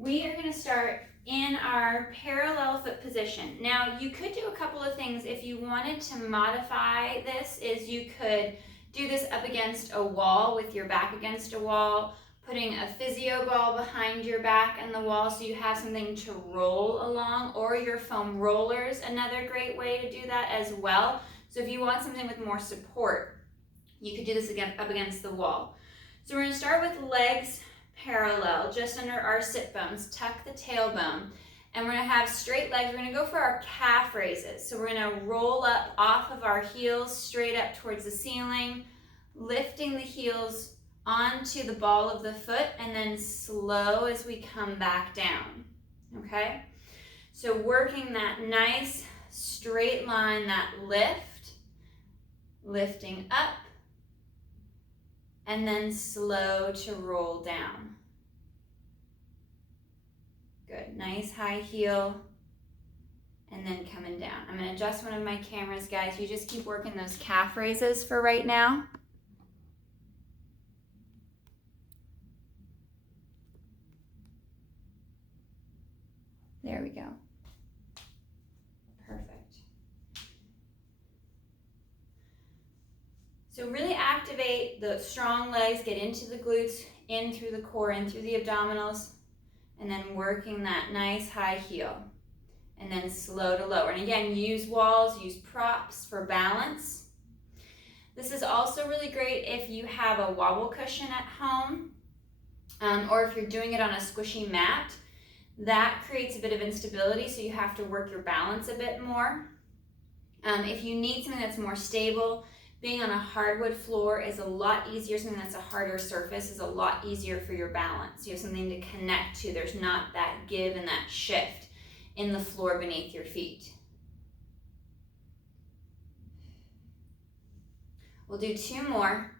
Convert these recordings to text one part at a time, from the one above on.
We are going to start in our parallel foot position. Now, you could do a couple of things if you wanted to modify this. Is you could do this up against a wall with your back against a wall, putting a physio ball behind your back and the wall so you have something to roll along, or your foam rollers, another great way to do that as well. So if you want something with more support, you could do this again up against the wall. So we're going to start with legs parallel, just under our sit bones. Tuck the tailbone, and we're going to have straight legs. We're going to go for our calf raises. So we're going to roll up off of our heels, straight up towards the ceiling, lifting the heels onto the ball of the foot, and then slow as we come back down, okay? So working that nice straight line, that lift, lifting up, and then slow to roll down. Good, nice high heel, and then coming down. I'm gonna adjust one of my cameras, guys. You just keep working those calf raises for right now. There we go. Perfect. So really activate the strong legs, get into the glutes, in through the core, in through the abdominals, and then working that nice high heel. And then slow to lower. And again, use walls, use props for balance. This is also really great if you have a wobble cushion at home, or if you're doing it on a squishy mat. That creates a bit of instability, so you have to work your balance a bit more. If you need something that's more stable, being on a hardwood floor is a lot easier. Something that's a harder surface is a lot easier for your balance. You have something to connect to. There's not that give and that shift in the floor beneath your feet. We'll do two more,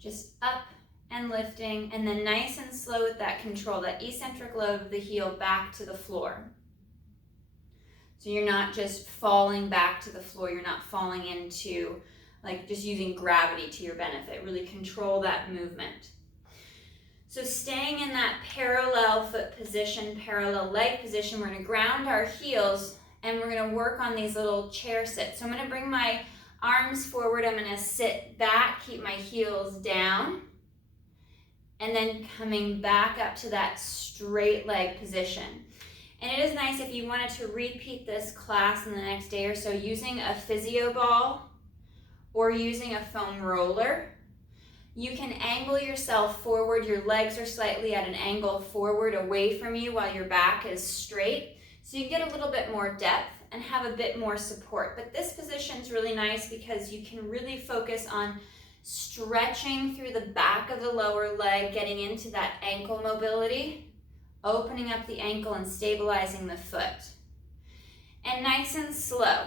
just up and lifting, and then nice and slow with that control, that eccentric load of the heel back to the floor. So you're not just falling back to the floor, you're not falling into like just using gravity to your benefit. Really control that movement. So staying in that parallel foot position, parallel leg position, we're gonna ground our heels and we're gonna work on these little chair sits. So I'm gonna bring my arms forward, I'm gonna sit back, keep my heels down, and then coming back up to that straight leg position. And it is nice if you wanted to repeat this class in the next day or so using a physio ball or using a foam roller. You can angle yourself forward. Your legs are slightly at an angle forward away from you while your back is straight. So you get a little bit more depth and have a bit more support. But this position is really nice because you can really focus on stretching through the back of the lower leg, getting into that ankle mobility, opening up the ankle and stabilizing the foot. And nice and slow.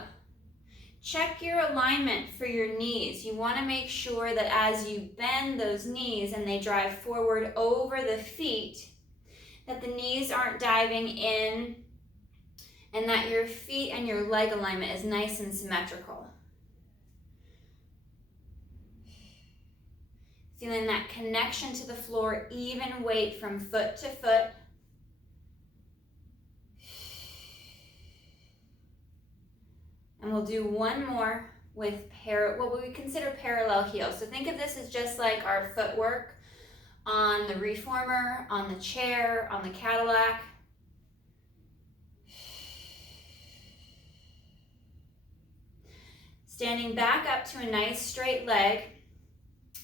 Check your alignment for your knees. You want to make sure that as you bend those knees and they drive forward over the feet, that the knees aren't diving in and that your feet and your leg alignment is nice and symmetrical. Feeling that connection to the floor, even weight from foot to foot. And we'll do one more with what we consider parallel heels. So think of this as just like our footwork on the reformer, on the chair, on the Cadillac. Standing back up to a nice straight leg.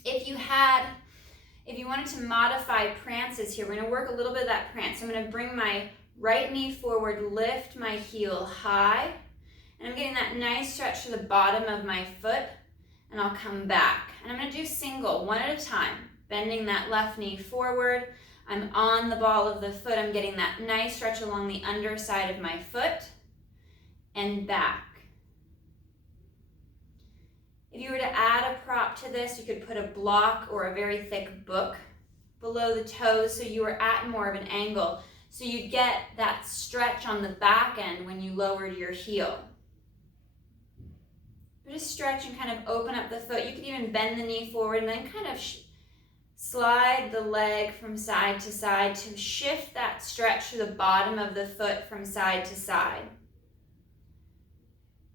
If you wanted to modify prances here, we're going to work a little bit of that prance. So I'm going to bring my right knee forward, lift my heel high. And I'm getting that nice stretch to the bottom of my foot, and I'll come back. And I'm gonna do single, one at a time, bending that left knee forward. I'm on the ball of the foot. I'm getting that nice stretch along the underside of my foot and back. If you were to add a prop to this, you could put a block or a very thick book below the toes so you were at more of an angle. So you'd get that stretch on the back end when you lowered your heel. Just stretch and kind of open up the foot. You can even bend the knee forward and then kind of Slide the leg from side to side to shift that stretch to the bottom of the foot from side to side.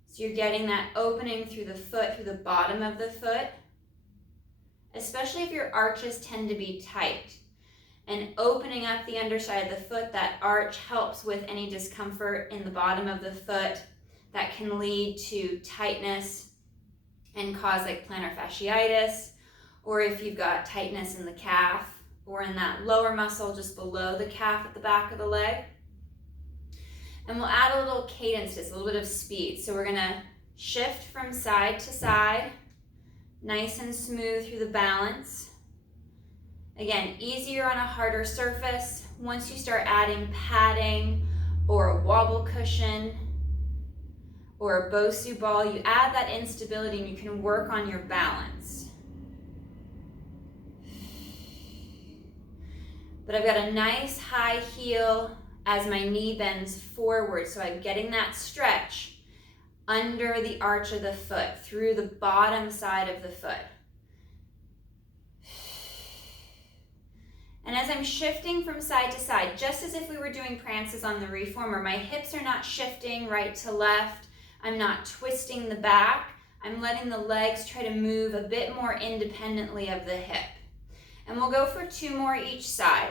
So you're getting that opening through the foot, through the bottom of the foot, especially if your arches tend to be tight. And opening up the underside of the foot, that arch helps with any discomfort in the bottom of the foot that can lead to tightness and cause like plantar fasciitis, or if you've got tightness in the calf or in that lower muscle just below the calf at the back of the leg. And we'll add a little cadence to this, a little bit of speed. So we're gonna shift from side to side, nice and smooth through the balance. Again, easier on a harder surface. Once you start adding padding or a wobble cushion or a Bosu ball, you add that instability and you can work on your balance. But I've got a nice high heel as my knee bends forward, so I'm getting that stretch under the arch of the foot, through the bottom side of the foot. And as I'm shifting from side to side, just as if we were doing prances on the reformer, my hips are not shifting right to left. I'm not twisting the back. I'm letting the legs try to move a bit more independently of the hip. And we'll go for 2 more each side.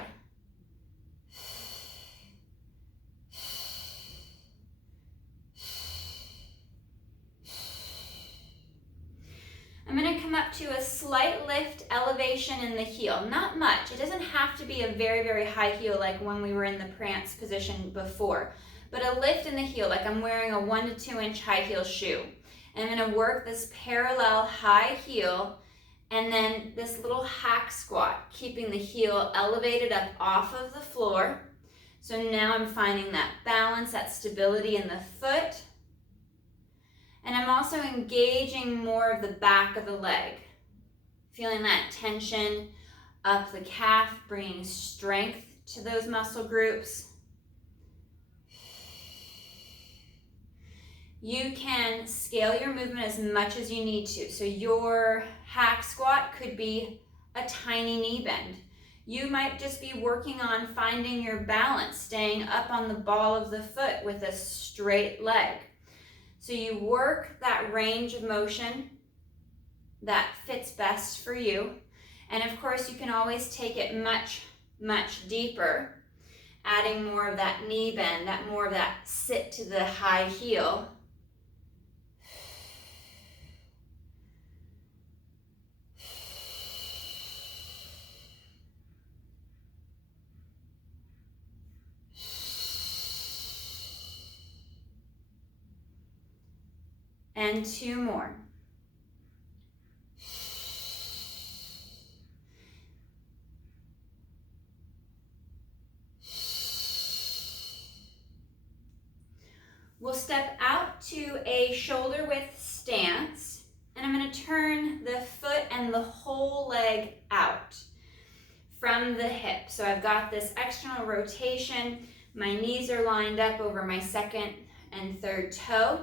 I'm going to come up to a slight lift elevation in the heel. Not much. It doesn't have to be a very, very high heel like when we were in the prance position before. But a lift in the heel, like I'm wearing a 1 to 2 inch high heel shoe. And I'm going to work this parallel high heel and then this little hack squat, keeping the heel elevated up off of the floor. So now I'm finding that balance, that stability in the foot. And I'm also engaging more of the back of the leg, feeling that tension up the calf, bringing strength to those muscle groups. You can scale your movement as much as you need to. So your hack squat could be a tiny knee bend. You might just be working on finding your balance, staying up on the ball of the foot with a straight leg. So you work that range of motion that fits best for you. And of course, you can always take it much, much deeper, adding more of that knee bend, more of that sit to the high heel. And 2 more. We'll step out to a shoulder width stance, and I'm going to turn the foot and the whole leg out from the hip. So I've got this external rotation. My knees are lined up over my second and third toe,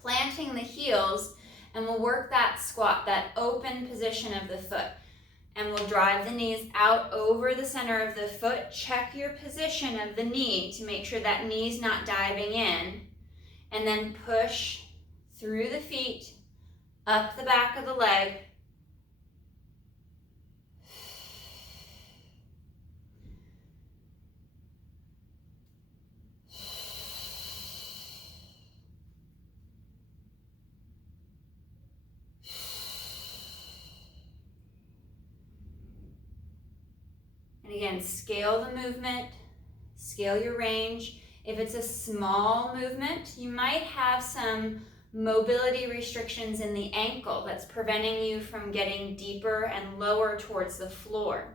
planting the heels, and we'll work that squat, that open position of the foot. And we'll drive the knees out over the center of the foot. Check your position of the knee to make sure that knee's not diving in. And then push through the feet, up the back of the leg. And again, scale the movement, scale your range. If it's a small movement, you might have some mobility restrictions in the ankle that's preventing you from getting deeper and lower towards the floor.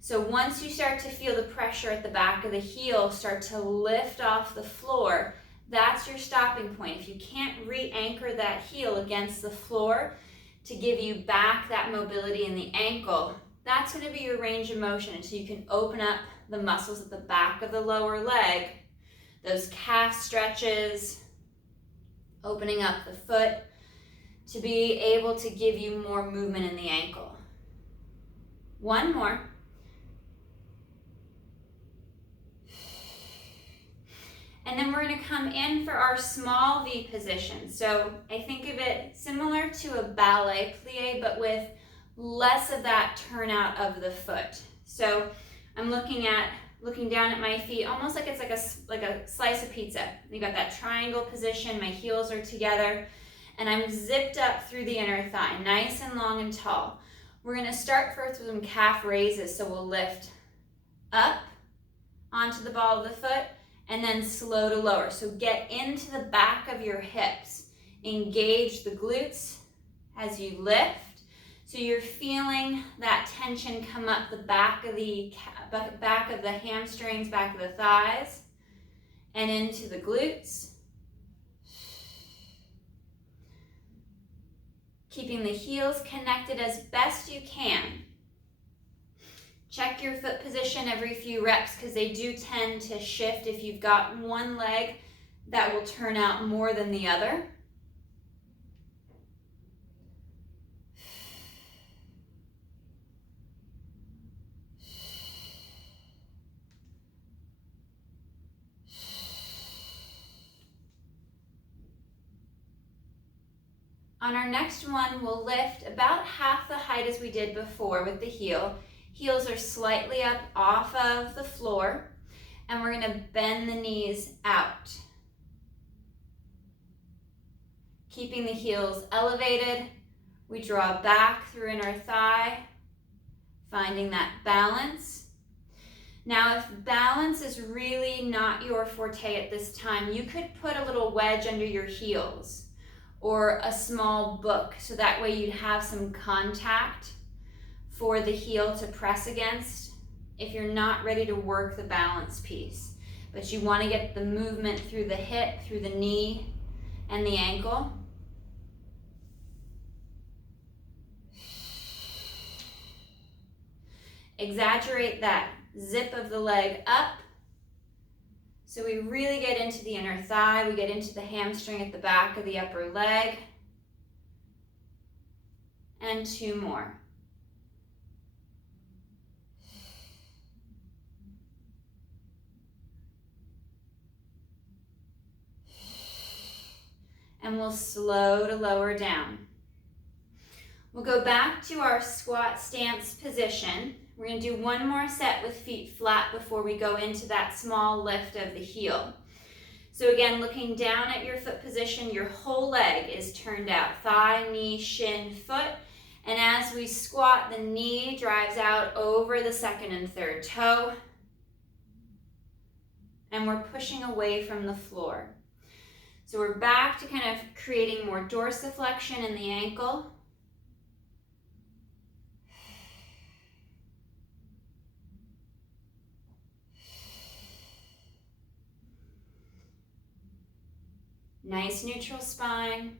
So once you start to feel the pressure at the back of the heel start to lift off the floor, that's your stopping point. If you can't re-anchor that heel against the floor to give you back that mobility in the ankle, that's going to be your range of motion until you can open up the muscles at the back of the lower leg, those calf stretches, opening up the foot to be able to give you more movement in the ankle. One more. And then we're going to come in for our small V position. So I think of it similar to a ballet plie, but with less of that turnout of the foot. So I'm looking down at my feet, almost like it's like a slice of pizza. You got that triangle position, my heels are together, and I'm zipped up through the inner thigh, nice and long and tall. We're going to start first with some calf raises, so we'll lift up onto the ball of the foot, and then slow to lower. So get into the back of your hips. Engage the glutes as you lift. So you're feeling that tension come up the back of the hamstrings, back of the thighs, and into the glutes. Keeping the heels connected as best you can. Check your foot position every few reps because they do tend to shift if you've got one leg that will turn out more than the other. On our next one, we'll lift about half the height as we did before with the heel. Heels are slightly up off of the floor, and we're going to bend the knees out. Keeping the heels elevated, we draw back through inner thigh, finding that balance. Now, if balance is really not your forte at this time, you could put a little wedge under your heels or a small book, so that way you'd have some contact for the heel to press against if you're not ready to work the balance piece. But you want to get the movement through the hip, through the knee, and the ankle. Exaggerate that zip of the leg up. So we really get into the inner thigh, we get into the hamstring at the back of the upper leg. And two more. And we'll slow to lower down. We'll go back to our squat stance position. We're going to do one more set with feet flat before we go into that small lift of the heel. So again, looking down at your foot position, your whole leg is turned out. Thigh, knee, shin, foot. And as we squat, the knee drives out over the second and third toe. And we're pushing away from the floor. So we're back to kind of creating more dorsiflexion in the ankle. Nice neutral spine.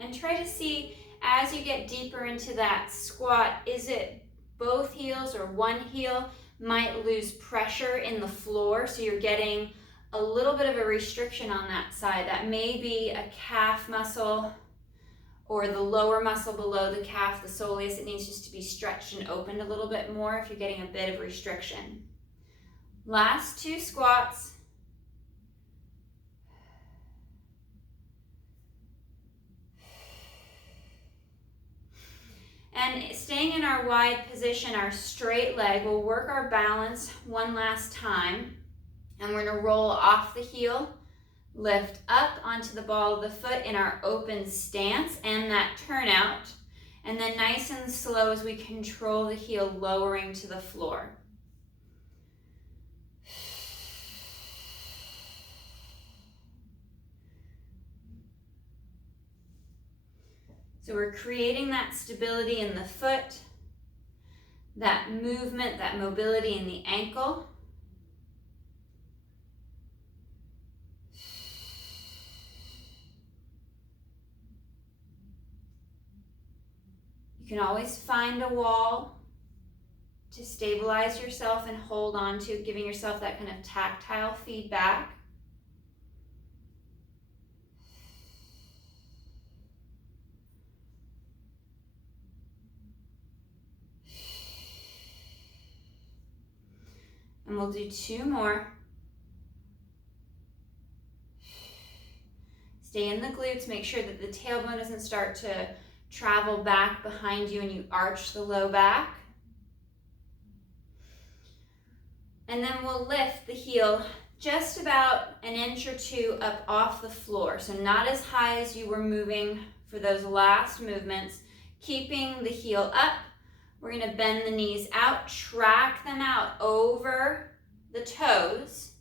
And try to see, as you get deeper into that squat, is it both heels or one heel might lose pressure in the floor, so you're getting a little bit of a restriction on that side. That may be a calf muscle or the lower muscle below the calf, the soleus. It needs just to be stretched and opened a little bit more if you're getting a bit of restriction. Last two squats. And staying in our wide position, our straight leg, we'll work our balance one last time. And we're going to roll off the heel, lift up onto the ball of the foot in our open stance and that turnout. And then nice and slow as we control the heel lowering to the floor. So we're creating that stability in the foot, that movement, that mobility in the ankle. You can always find a wall to stabilize yourself and hold on to, giving yourself that kind of tactile feedback. And we'll do 2 more. Stay in the glutes. Make sure that the tailbone doesn't start to travel back behind you and you arch the low back. And then we'll lift the heel just about an inch or 2 up off the floor. So not as high as you were moving for those last movements. Keeping the heel up. We're going to bend the knees out, track them out over the toes,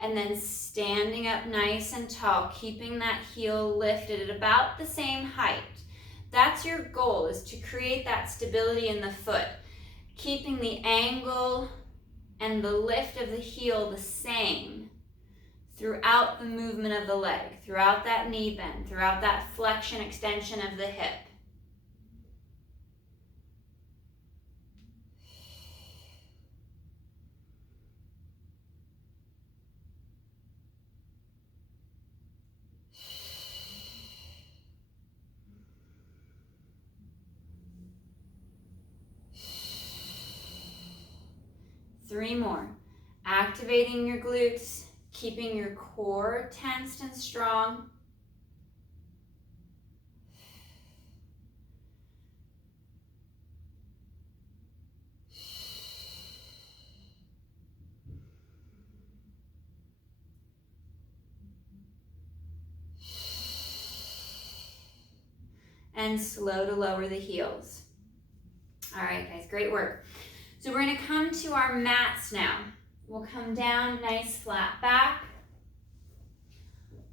and then standing up nice and tall, keeping that heel lifted at about the same height. That's your goal, is to create that stability in the foot, keeping the angle and the lift of the heel the same throughout the movement of the leg, throughout that knee bend, throughout that flexion, extension of the hip. Three more. Activating your glutes, keeping your core tensed and strong. And slow to lower the heels. All right, guys, great work. So we're going to come to our mats now. We'll come down, nice flat back.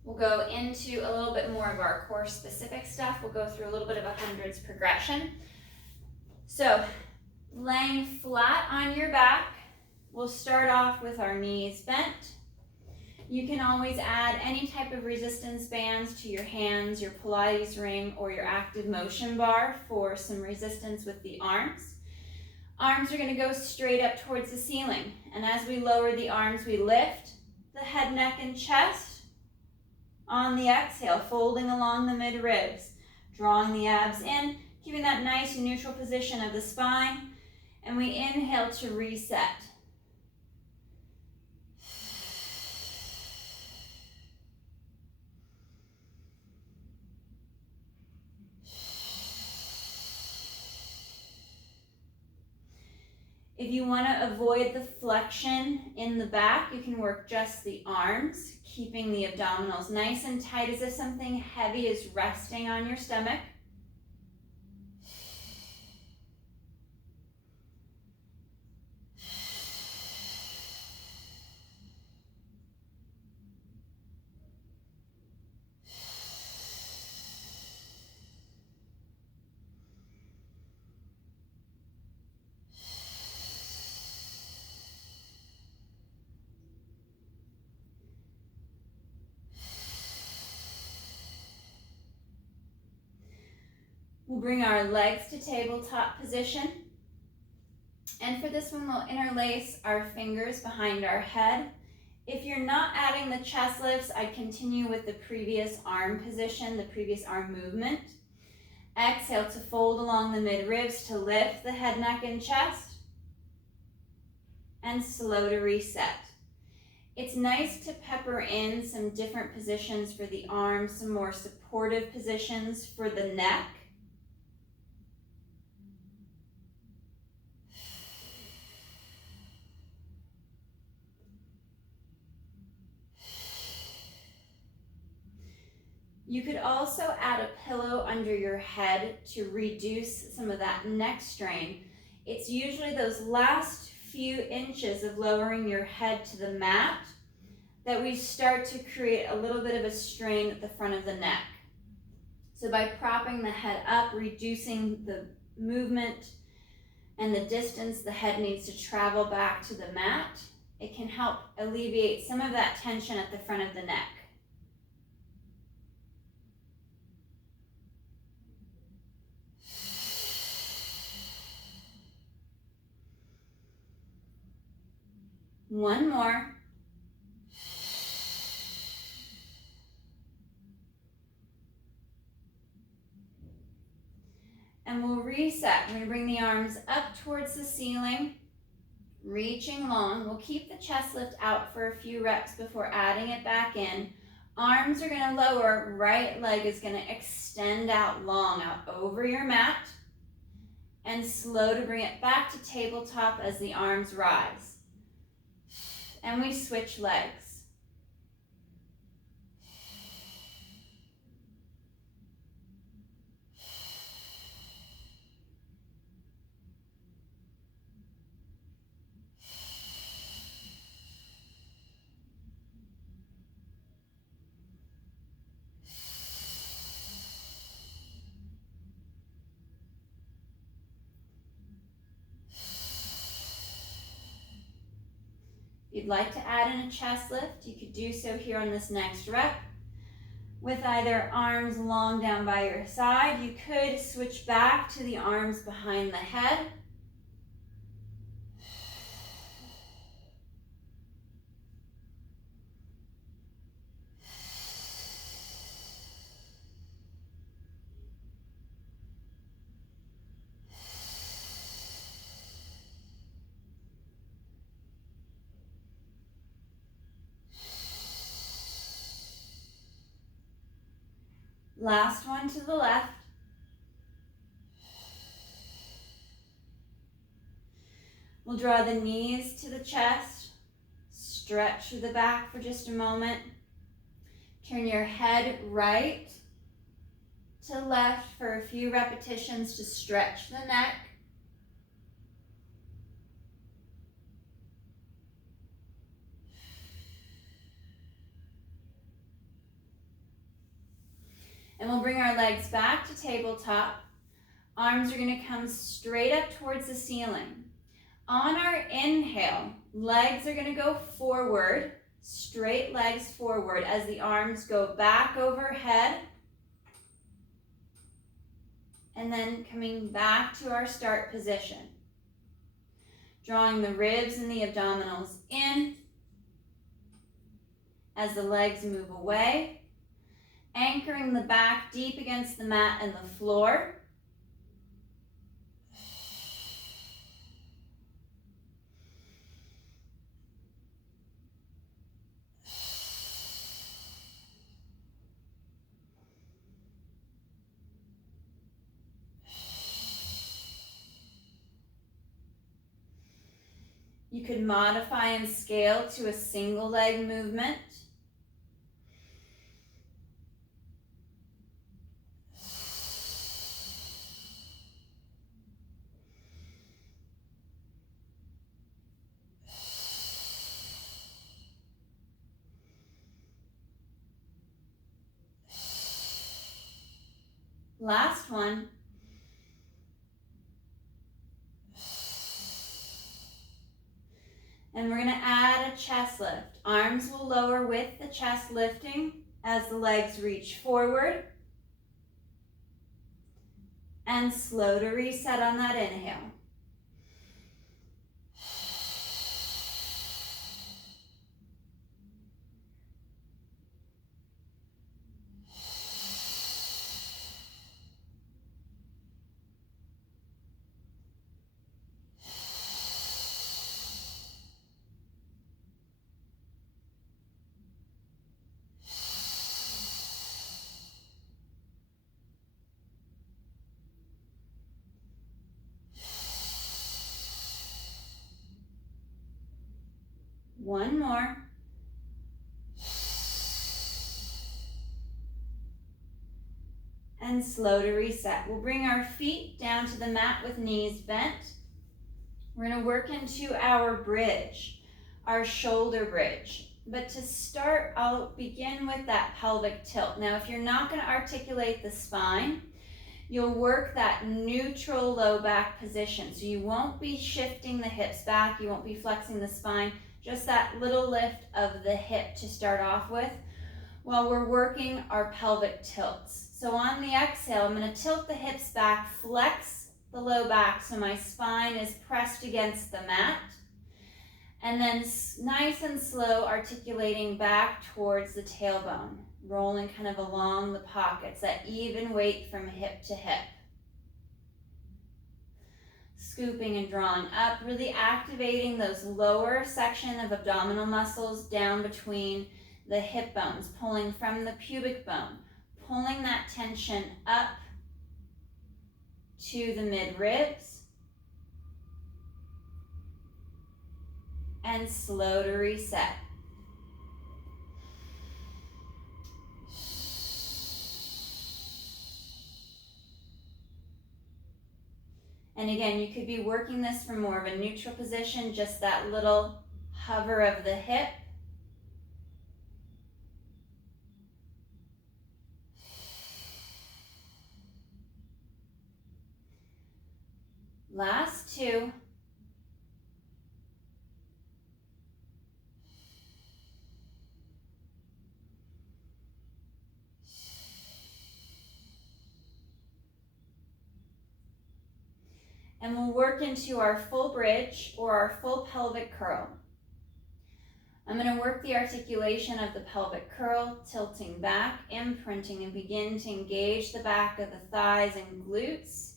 We'll go into a little bit more of our core specific stuff. We'll go through a little bit of a hundreds progression. So laying flat on your back, we'll start off with our knees bent. You can always add any type of resistance bands to your hands, your Pilates ring, or your active motion bar for some resistance with the arms. Arms are going to go straight up towards the ceiling. And as we lower the arms, we lift the head, neck, and chest. On the exhale, folding along the mid-ribs, drawing the abs in, keeping that nice neutral position of the spine. And we inhale to reset. If you want to avoid the flexion in the back, you can work just the arms, keeping the abdominals nice and tight as if something heavy is resting on your stomach. We'll bring our legs to tabletop position. And for this one, we'll interlace our fingers behind our head. If you're not adding the chest lifts, I'd continue with the previous arm position, the previous arm movement. Exhale to fold along the mid-ribs to lift the head, neck, and chest. And slow to reset. It's nice to pepper in some different positions for the arms, some more supportive positions for the neck. You could also add a pillow under your head to reduce some of that neck strain. It's usually those last few inches of lowering your head to the mat that we start to create a little bit of a strain at the front of the neck. So by propping the head up, reducing the movement and the distance the head needs to travel back to the mat, it can help alleviate some of that tension at the front of the neck. One more. And we'll reset. We're going to bring the arms up towards the ceiling, reaching long. We'll keep the chest lift out for a few reps before adding it back in. Arms are going to lower. Right leg is going to extend out long, out over your mat. And slow to bring it back to tabletop as the arms rise. And we switch legs. If you'd like to add in a chest lift, you could do so here on this next rep. With either arms long down by your side, you could switch back to the arms behind the head. Last one to the left. We'll draw the knees to the chest, stretch through the back for just a moment. Turn your head right to left for a few repetitions to stretch the neck. And we'll bring our legs back to tabletop. Arms are going to come straight up towards the ceiling. On our inhale, legs are going to go forward, straight legs forward as the arms go back overhead. And then coming back to our start position. Drawing the ribs and the abdominals in as the legs move away. Anchoring the back deep against the mat and the floor. You could modify and scale to a single leg movement. Last one. And we're going to add a chest lift. Arms will lower with the chest lifting as the legs reach forward. And slow to reset on that inhale. One more. And slow to reset. We'll bring our feet down to the mat with knees bent. We're going to work into our bridge, our shoulder bridge. But to start, I'll begin with that pelvic tilt. Now, if you're not going to articulate the spine, you'll work that neutral low back position. So you won't be shifting the hips back. You won't be flexing the spine. Just that little lift of the hip to start off with while we're working our pelvic tilts. So on the exhale, I'm going to tilt the hips back, flex the low back so my spine is pressed against the mat. And then nice and slow, articulating back towards the tailbone, rolling kind of along the pockets, that even weight from hip to hip. Scooping and drawing up, really activating those lower section of abdominal muscles down between the hip bones, pulling from the pubic bone, pulling that tension up to the mid-ribs, and slow to reset. And again, you could be working this from more of a neutral position, just that little hover of the hip. Last two. And we'll work into our full bridge or our full pelvic curl. I'm going to work the articulation of the pelvic curl, tilting back, imprinting, and begin to engage the back of the thighs and glutes,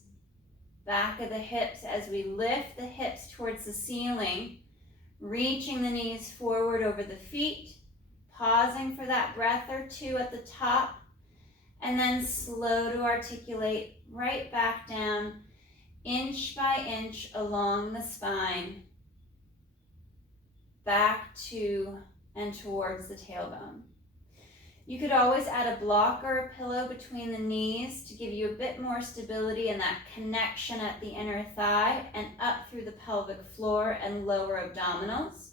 back of the hips as we lift the hips towards the ceiling, reaching the knees forward over the feet, pausing for that breath or two at the top, and then slow to articulate right back down, inch by inch along the spine, back to and towards the tailbone. You could always add a block or a pillow between the knees to give you a bit more stability and that connection at the inner thigh and up through the pelvic floor and lower abdominals.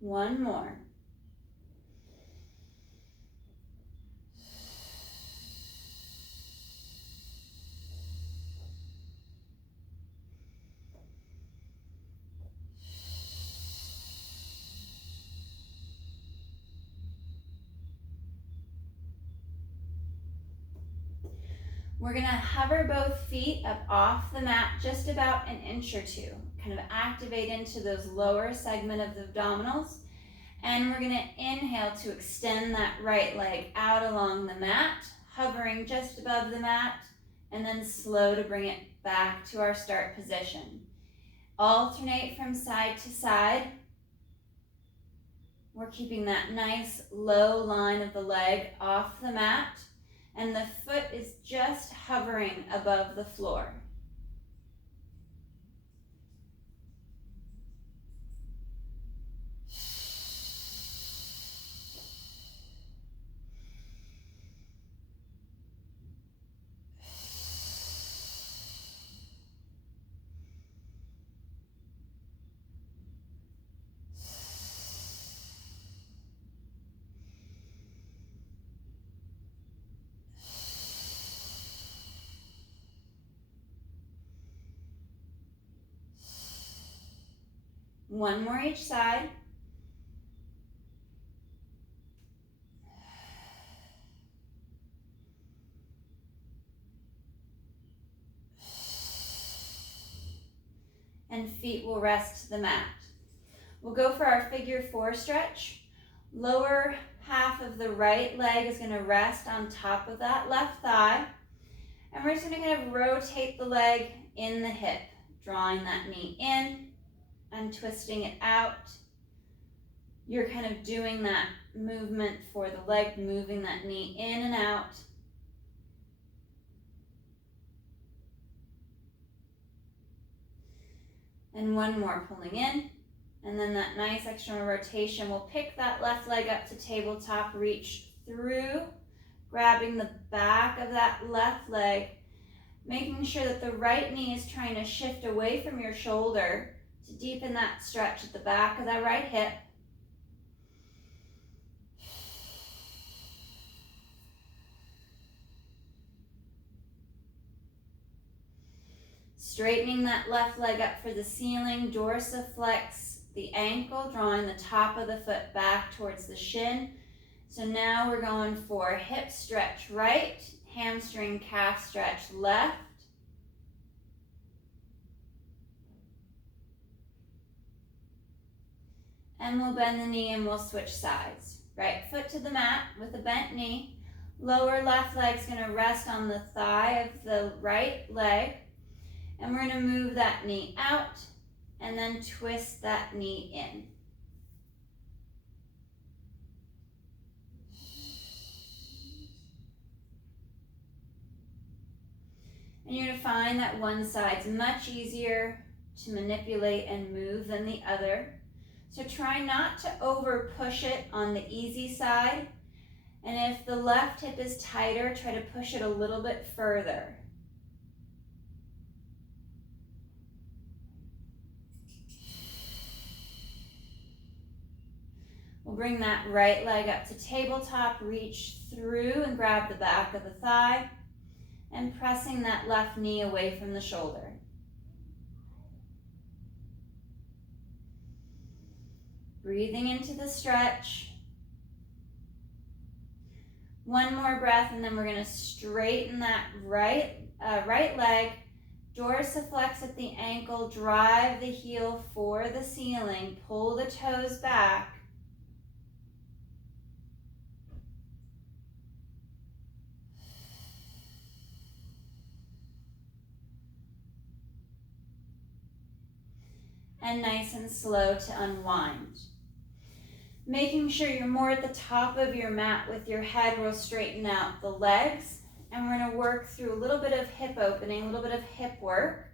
One more. We're going to hover both feet up off the mat just about an inch or two. Kind of activate into those lower segment of the abdominals. And we're going to inhale to extend that right leg out along the mat, hovering just above the mat, and then slow to bring it back to our start position. Alternate from side to side. We're keeping that nice low line of the leg off the mat, and the foot is just hovering above the floor. One more each side. And feet will rest to the mat. We'll go for our figure four stretch. Lower half of the right leg is going to rest on top of that left thigh. And we're just going to kind of rotate the leg in the hip, drawing that knee in and twisting it out. You're kind of doing that movement for the leg, moving that knee in and out. And one more, pulling in And then that nice external rotation. We'll pick that left leg up to tabletop, reach through, grabbing the back of that left leg, making sure that the right knee is trying to shift away from your shoulder to deepen that stretch at the back of that right hip. Straightening that left leg up for the ceiling, dorsiflex the ankle, drawing the top of the foot back towards the shin. So now we're going for hip stretch right, hamstring calf stretch left. And we'll bend the knee and we'll switch sides. Right foot to the mat with a bent knee. Lower left leg's gonna rest on the thigh of the right leg. And we're gonna move that knee out and then twist that knee in. And you're gonna find that one side's much easier to manipulate and move than the other. So try not to over push it on the easy side. And if the left hip is tighter, try to push it a little bit further. We'll bring that right leg up to tabletop, reach through and grab the back of the thigh, and pressing that left knee away from the shoulder. Breathing into the stretch. One more breath, and then we're going to straighten that right leg, dorsiflex at the ankle, drive the heel for the ceiling, pull the toes back. And nice and slow to unwind. Making sure you're more at the top of your mat with your head, we'll straighten out the legs, and we're gonna work through a little bit of hip opening, a little bit of hip work.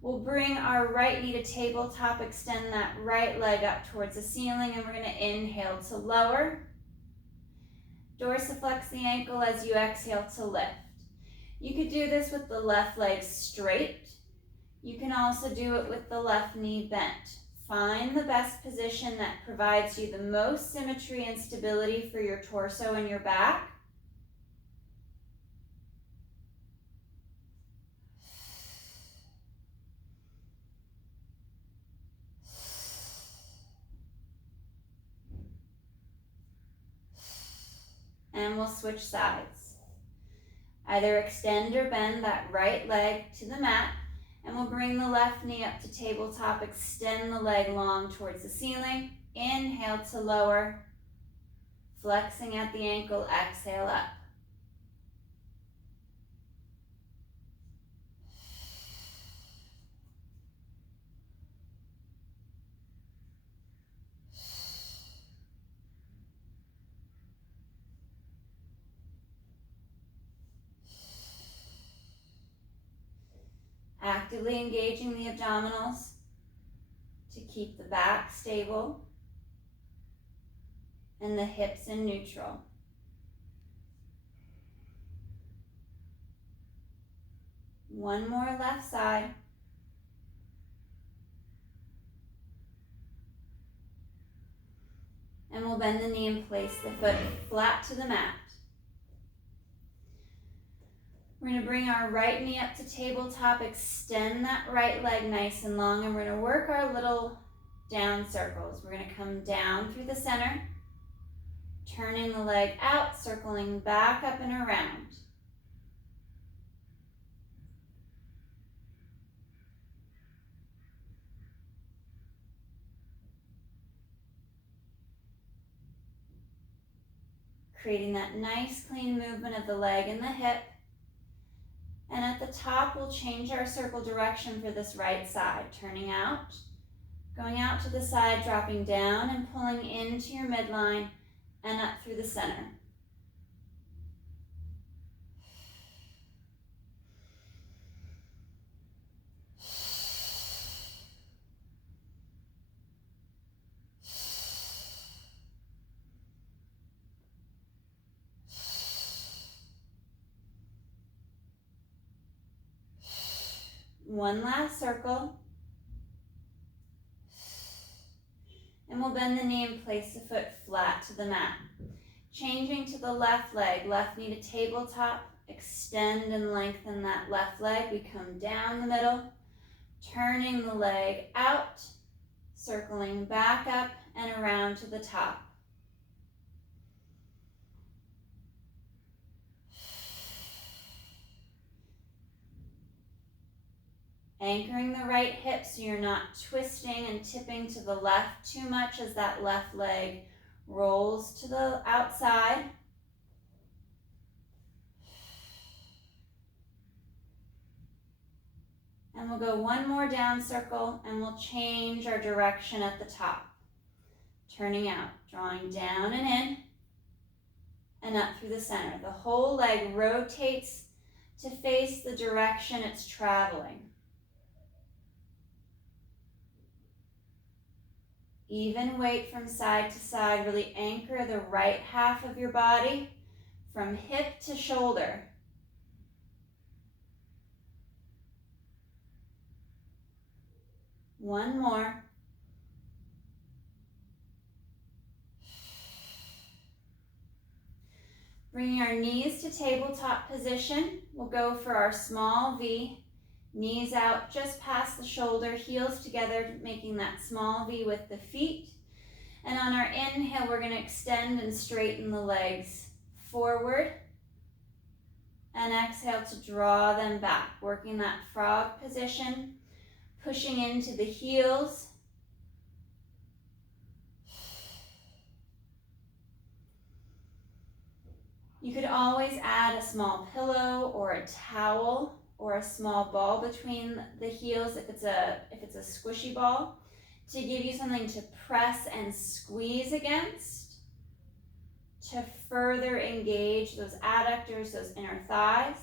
We'll bring our right knee to tabletop, extend that right leg up towards the ceiling, and we're gonna inhale to lower. Dorsiflex the ankle as you exhale to lift. You could do this with the left leg straight. You can also do it with the left knee bent. Find the best position that provides you the most symmetry and stability for your torso and your back. And we'll switch sides. Either extend or bend that right leg to the mat, and we'll bring the left knee up to tabletop, extend the leg long towards the ceiling. Inhale to lower, flexing at the ankle, exhale up. Actively engaging the abdominals to keep the back stable and the hips in neutral. One more left side. And we'll bend the knee and place the foot flat to the mat. We're going to bring our right knee up to tabletop, extend that right leg nice and long, and we're going to work our little down circles. We're going to come down through the center, turning the leg out, circling back up and around. Creating that nice clean movement of the leg and the hip. And at the top, we'll change our circle direction for this right side, turning out, going out to the side, dropping down and pulling into your midline and up through the center. One last circle. And we'll bend the knee and place the foot flat to the mat. Changing to the left leg, left knee to tabletop. Extend and lengthen that left leg. We come down the middle, turning the leg out, circling back up and around to the top. Anchoring the right hip so you're not twisting and tipping to the left too much as that left leg rolls to the outside. And we'll go one more down circle and we'll change our direction at the top. Turning out, drawing down and in and up through the center. The whole leg rotates to face the direction it's traveling. Even weight from side to side. Really anchor the right half of your body from hip to shoulder. One more. Bringing our knees to tabletop position. We'll go for our small V. Knees out just past the shoulder, heels together, making that small V with the feet. And on our inhale, we're going to extend and straighten the legs forward. And exhale to draw them back, working that frog position, pushing into the heels. You could always add a small pillow or a towel or a small ball between the heels if it's a squishy ball, to give you something to press and squeeze against, to further engage those adductors, those inner thighs.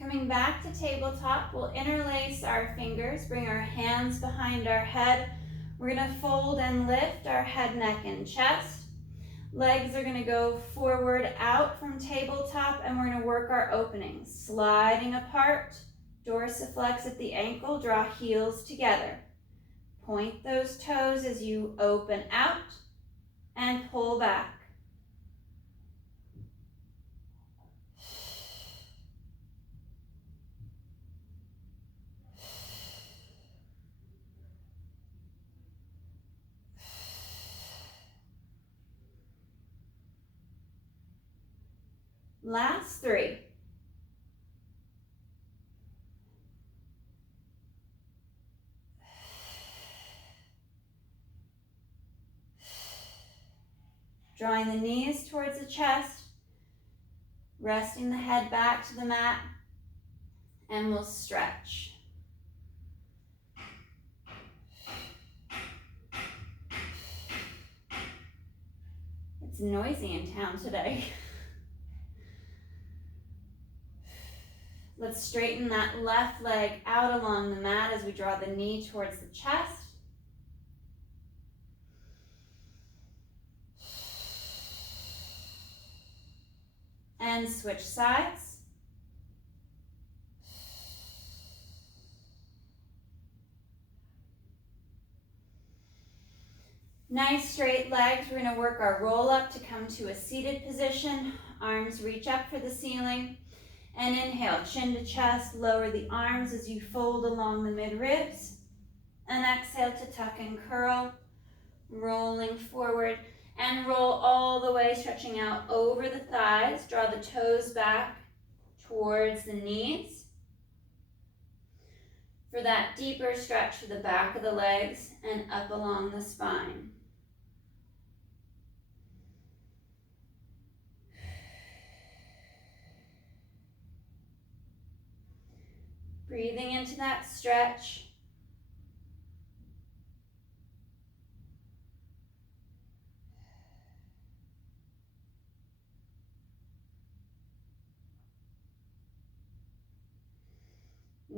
Coming back to tabletop, we'll interlace our fingers, bring our hands behind our head. We're going to fold and lift our head, neck, and chest. Legs are going to go forward out from tabletop, and we're going to work our openings. Sliding apart, dorsiflex at the ankle, draw heels together. Point those toes as you open out and pull back. Last three. Drawing the knees towards the chest, resting the head back to the mat, and we'll stretch. It's noisy in town today. Let's straighten that left leg out along the mat as we draw the knee towards the chest. And switch sides. Nice straight legs. We're going to work our roll up to come to a seated position. Arms reach up for the ceiling. And inhale, chin to chest, lower the arms as you fold along the mid-ribs. And exhale to tuck and curl, rolling forward. And roll all the way, stretching out over the thighs. Draw the toes back towards the knees. For that deeper stretch to the back of the legs and up along the spine. Breathing into that stretch.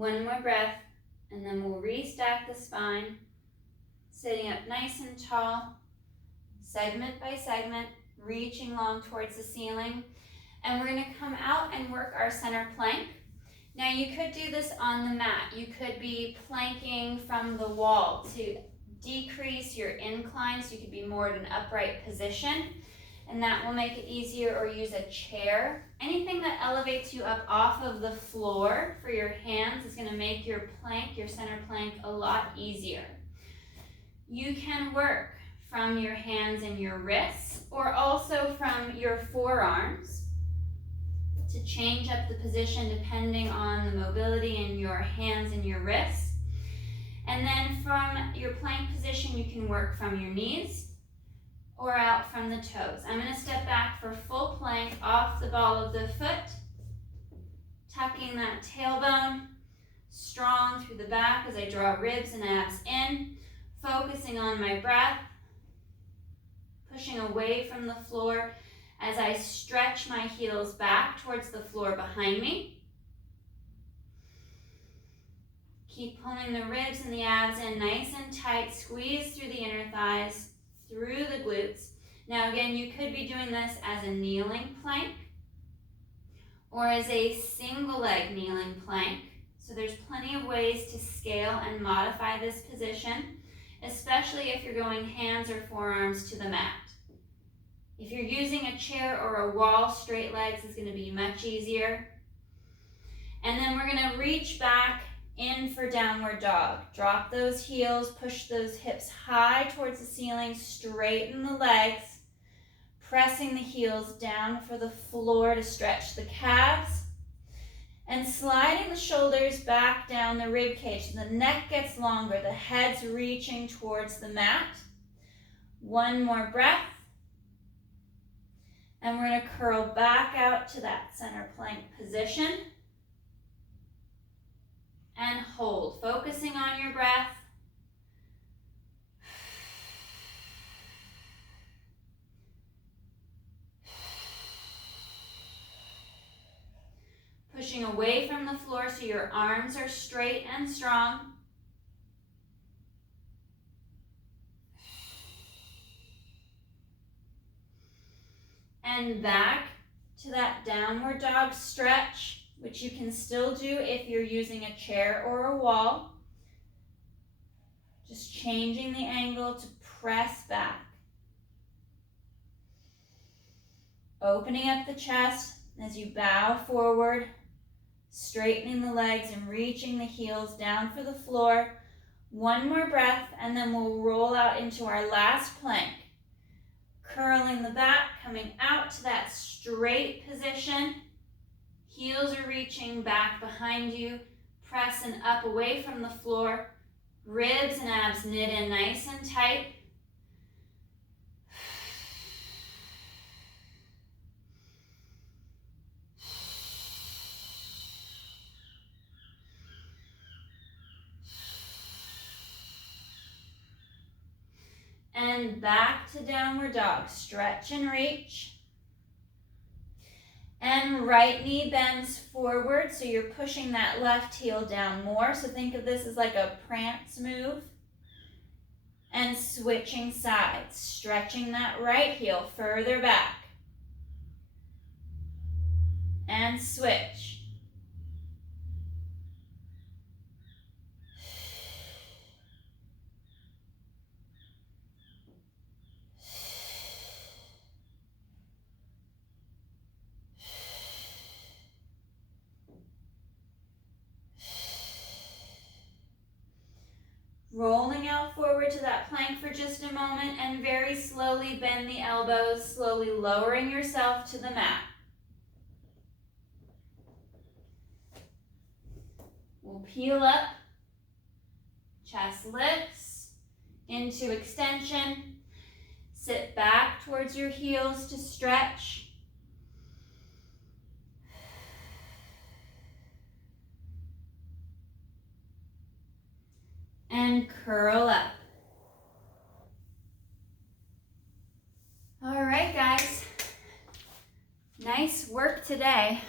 One more breath, and then we'll restack the spine, sitting up nice and tall, segment by segment, reaching long towards the ceiling. And we're gonna come out and work our center plank. Now you could do this on the mat. You could be planking from the wall to decrease your incline, so you could be more in an upright position, and that will make it easier, or use a chair. Anything that elevates you up off of the floor for your hands is gonna make your plank, your center plank, a lot easier. You can work from your hands and your wrists, or also from your forearms, to change up the position depending on the mobility in your hands and your wrists. And then from your plank position, you can work from your knees or out from the toes. I'm going to step back for full plank off the ball of the foot, tucking that tailbone strong through the back as I draw ribs and abs in, focusing on my breath, pushing away from the floor as I stretch my heels back towards the floor behind me. Keep pulling the ribs and the abs in nice and tight. Squeeze through the inner thighs, through the glutes. Now again, you could be doing this as a kneeling plank or as a single leg kneeling plank. So there's plenty of ways to scale and modify this position, especially if you're going hands or forearms to the mat. If you're using a chair or a wall, straight legs is going to be much easier. And then we're going to reach back in for downward dog. Drop those heels, push those hips high towards the ceiling, straighten the legs, pressing the heels down for the floor to stretch the calves, and sliding the shoulders back down the rib cage so the neck gets longer, the head's reaching towards the mat. One more breath. And we're going to curl back out to that center plank position. And hold, focusing on your breath. Pushing away from the floor so your arms are straight and strong. And back to that downward dog stretch, which you can still do if you're using a chair or a wall. Just changing the angle to press back. Opening up the chest as you bow forward, straightening the legs and reaching the heels down for the floor. One more breath, and then we'll roll out into our last plank. Curling the back, coming out to that straight position. Heels are reaching back behind you, pressing up away from the floor. Ribs and abs knit in nice and tight. And back to downward dog. Stretch and reach. And right knee bends forward, so you're pushing that left heel down more. So think of this as like a prance move. And switching sides, stretching that right heel further back. And switch. Rolling out forward to that plank for just a moment, and very slowly bend the elbows, slowly lowering yourself to the mat. We'll peel up, chest lifts into extension, sit back towards your heels to stretch. And curl up. All right, guys. Nice work today.